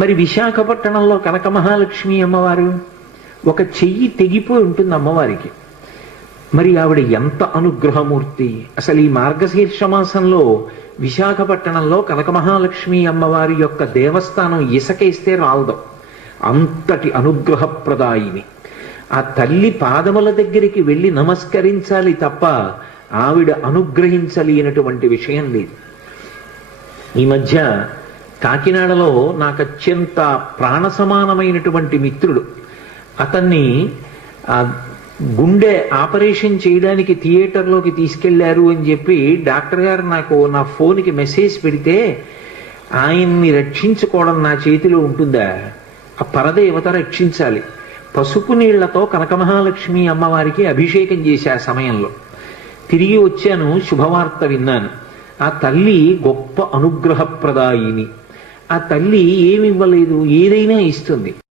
మరి విశాఖపట్నంలో కనక మహాలక్ష్మి అమ్మవారు ఒక చెయ్యి తెగిపోయి ఉంటుంది అమ్మవారికి. మరి ఆవిడ ఎంత అనుగ్రహమూర్తి! అసలు ఈ మార్గశీర్ష మాసంలో విశాఖపట్నంలో కనక మహాలక్ష్మి అమ్మవారి యొక్క దేవస్థానం ఇసకేస్తే రాలదు, అంతటి అనుగ్రహప్రదాయిని. ఆ తల్లి పాదముల దగ్గరికి వెళ్ళి నమస్కరించాలి తప్ప ఆవిడ అనుగ్రహించలేనటువంటి విషయం లేదు. ఈ మధ్య కాకినాడలో నాకు అత్యంత ప్రాణ సమానమైనటువంటి మిత్రుడు, అతన్ని గుండె ఆపరేషన్ చేయడానికి థియేటర్లోకి తీసుకెళ్లారు అని చెప్పి డాక్టర్ గారు నాకు నా ఫోన్కి మెసేజ్ పెడితే, ఆయన్ని రక్షించుకోవడం నా చేతిలో ఉంటుందా? ఆ పరదేవత రక్షించాలి. పసుపు నీళ్లతో కనక మహాలక్ష్మి అమ్మవారికి అభిషేకం చేశా సమయంలో. తిరిగి వచ్చాను, శుభవార్త విన్నాను. ఆ తల్లి గొప్ప అనుగ్రహప్రదాయిని. ఆ తల్లి ఏమి ఇవ్వలేదు, ఏదైనా ఇస్తుంది.